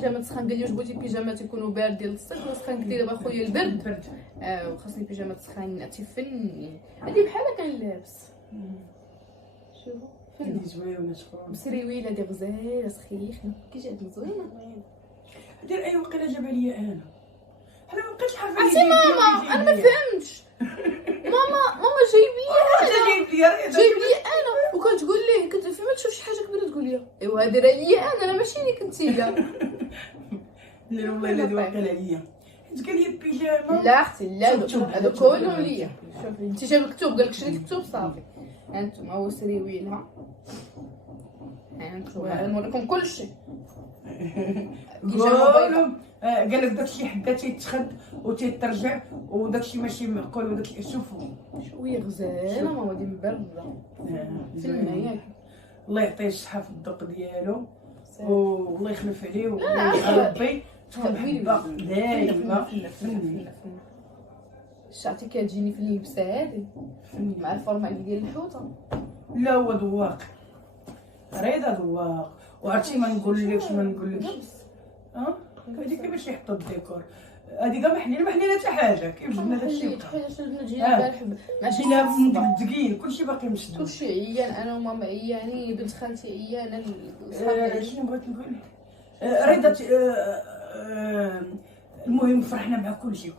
بيجامه سخان. قال لي واش بغيتي بيجامات يكونوا بارد ديال الصيف ولا سخان؟ قلت لي دابا خويا البرد وخاصني بيجامات سخان تيفني. هادي بحال كنلابس شوفوا هادي زوينه شكون مسريويله هادي غزاله سخيخه كي جاتني زوينه. دير اي وقيله جابها ليا انا مابقيتش عارفه. عرفتي ماما انا ما فهمتش. ماما جايب لي انا وكتقول ليه كتفهم ما تشوف شي حاجه كبيره تقول لي ايوا هادي راه ليا انا ماشي ليك انتيا. لا والله لا واقيلا ليا حيت قال لي البيجامه. لا اختي لا هادو كلهم ليا. شوفي انت جاب الكتوب قال لك شريتي كتوب صافي. ها انتم هو سريويلها ها انتم نوريكم كلشي. قولوا قال لك داكشي حدا تيتخد وتيترجع وداكشي ماشي معقول وداك شوفوا شويه غزاله ماما دي مبرده في الماء. الله يعطيه الصحه في الذوق ديالو والله يخلف عليه وربي تكون حبه دايما. شعرتي كتجيني في اللبسه هادي مع الفورمه ديال الحوته. لا هو ذواق ريضه ذواق. وعرفتي ما نقولكش هذيك كيفاش يحطوا الديكور هذه كاع ما حلينا حتى حاجه. كيف جبنا داكشي جينا البارح ماشي مدقين كلشي باقي مشدود. كلشي عيان انا وماما عيانين بنت خالتي عيانه. شنو بغيت نقول رضا المهم فرحنا مع كلشي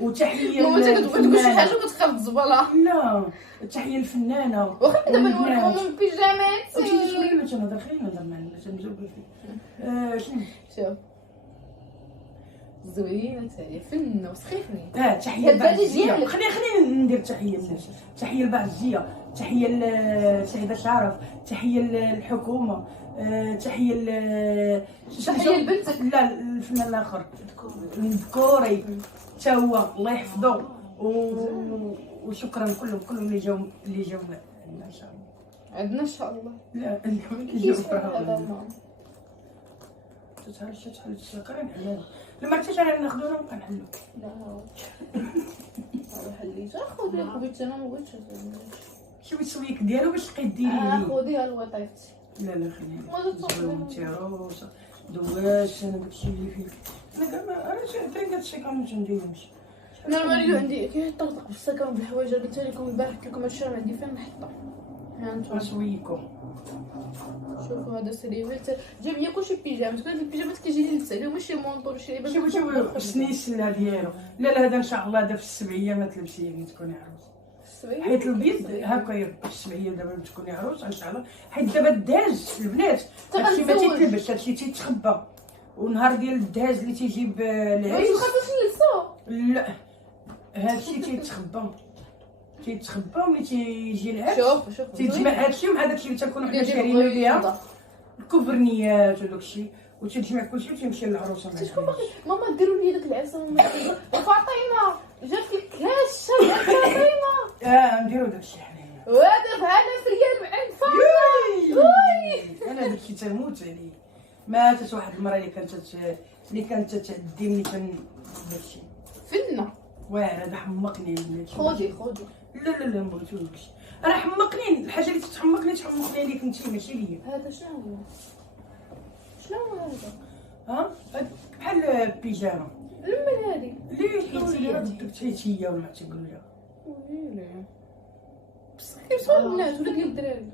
وتحيه ماما كتقول شي حاجه كتخاف الزباله. لا تحيه الفنانه واخا دابا نوريكم البيجامات. شويه باش نهضر خلينا نهضر مع الناس نجاوب فيه. شنو زوينه تاهي فنه وسخيفني. تحيه البعزيه. خلينا ندير تحيه للناس. تحيه البعزيه تحيه لسعيده شرف تحيه للحكومه تحيه لبنتك. لا الفنان الاخر الذكوري حتى هو الله يحفظه وشكرا كلهم اللي جاو عندنا ان شاء الله. عندنا ان شاء الله. لا اللي جاو فرحوا تتهرش السكرين حلال لما عرفتيش انا ناخذوها نبقى نحلو. لا حليت خذي بغيت انا ما بغيتش شوفي السويك ديالو باش تبقاي ديريه. خذيها لوطيفتي. لا خليها انت عروسه دواش انا داكشي اللي فيه انا كاع انا حتى هادشي كامل ما نديرهمش. انا المريض عندي كيطرطق بالسكن بالحوايج قلت لكم البارح قلت لكم هادشي راه عندي فين نحطها. ها انتم سويكو شوفوا هذا سريوات جاب لي كلشي بيجامات. كل البيجامات كيجي لي لبس عليهم ماشي مونطور شي لبس. شوفوا السنيسله ديالو. لا هذا ان شاء الله هذا في السبعيه ما تلبسيه كي تكوني عروسه. حيت البيض هكا في السبعيه دابا تكوني عروسه ان شاء الله. حيت دابا الدهاج البنات هادشي ما تيتلبس هادشي تيتخبى. ونهار ديال الدهاج اللي تيجيب العيش ما خاصناش نلبسو. لا هادشي تيتخبى وملي تيجي العرس شوف تيتجمع هادشي مع داكشي اللي تنكونو حنا شاريينو ليها الكوفرنيات وداكشي وتيتجمع كلشي وتيمشي للعروسه معاها. شكون باقي ماما ديروا لي داك العرس وفاطمه جات لك كاشه فاطمه نديرو داكشي حنايا. وهذا بحال في ريال مع فاطمه. انا داكشي تنموت عليه. ماتت واحد المراه اللي كانت تعدي ملي كان داكشي فنه واعر. هذا حمقني خذي لا ما بغيتوش. راه حمقني الحاجه اللي تحمقني عليك انت ماشي ليا. هذا شنو هو هذا بحال البيجامه من هذه اللي حيتيه ولا تيقولوا لها ويلي بصح كيف صار البنات ولا ديال الدراري.